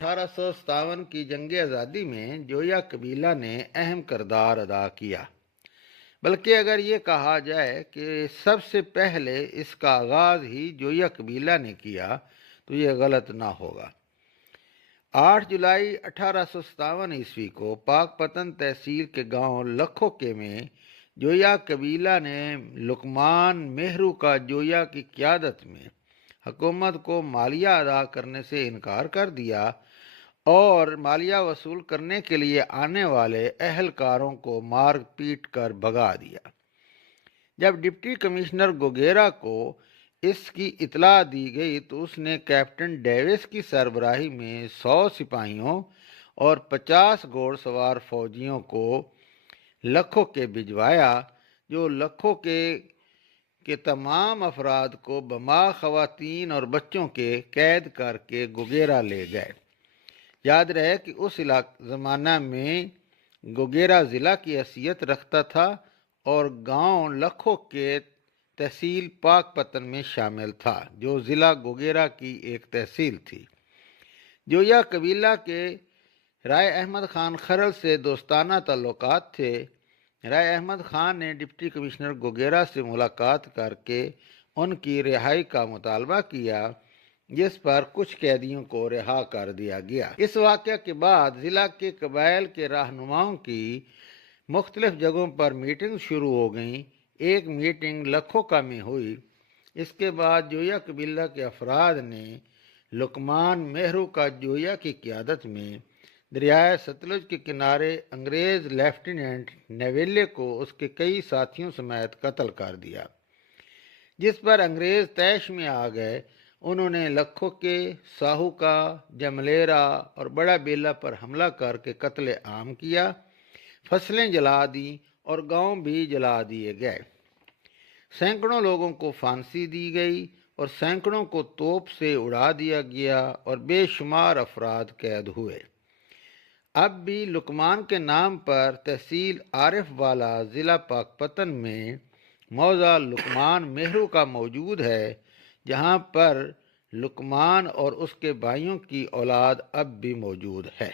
1857 کی جنگ آزادی میں جویا قبیلہ نے اہم کردار ادا کیا، بلکہ اگر یہ کہا جائے کہ سب سے پہلے اس کا آغاز ہی جویا قبیلہ نے کیا تو یہ غلط نہ ہوگا۔ 8 جولائی 1857 عیسوی کو پاک پتن تحصیل کے گاؤں لکھوکے میں جویا قبیلہ نے لقمان مہرو کا جویا کی قیادت میں حکومت کو مالیہ ادا کرنے سے انکار کر دیا اور مالیہ وصول کرنے کے لیے آنے والے اہلکاروں کو مار پیٹ کر بھگا دیا۔ جب ڈپٹی کمشنر گوگیرا کو اس کی اطلاع دی گئی تو اس نے کیپٹن ڈیوس کی سربراہی میں 100 سپاہیوں اور 50 گھوڑ سوار فوجیوں کو لکھوکے بھجوایا، جو لکھوکے کے تمام افراد کو بما خواتین اور بچوں کے قید کر کے گوگیرا لے گئے۔ یاد رہے کہ اس زمانہ میں گوگیرا ضلع کی حیثیت رکھتا تھا اور گاؤں لکھوکے تحصیل پاک پتن میں شامل تھا، جو ضلع گوگیرا کی ایک تحصیل تھی۔ جویا قبیلہ کے رائے احمد خان خرل سے دوستانہ تعلقات تھے۔ رائے احمد خان نے ڈپٹی کمشنر گوگیرا سے ملاقات کر کے ان کی رہائی کا مطالبہ کیا، جس پر کچھ قیدیوں کو رہا کر دیا گیا۔ اس واقعہ کے بعد ضلع کے قبائل کے رہنماؤں کی مختلف جگہوں پر میٹنگ شروع ہو گئیں۔ ایک میٹنگ لکھوکا میں ہوئی۔ اس کے بعد جویا قبیلہ کے افراد نے لقمان مہرو کا جویا کی قیادت میں دریائے ستلج کے کنارے انگریز لیفٹیننٹ نیویلے کو اس کے کئی ساتھیوں سمیت قتل کر دیا، جس پر انگریز طیش میں آ گئے۔ انہوں نے لکھوکے، ساہوکا، جملیرا اور بڑا بیلا پر حملہ کر کے قتل عام کیا، فصلیں جلا دیں اور گاؤں بھی جلا دیے گئے۔ سینکڑوں لوگوں کو پھانسی دی گئی اور سینکڑوں کو توپ سے اڑا دیا گیا اور بے شمار افراد قید ہوئے۔ اب بھی لقمان کے نام پر تحصیل عارف والا ضلع پاک پتن میں موضع لقمان مہرو کا موجود ہے، جہاں پر لقمان اور اس کے بھائیوں کی اولاد اب بھی موجود ہے۔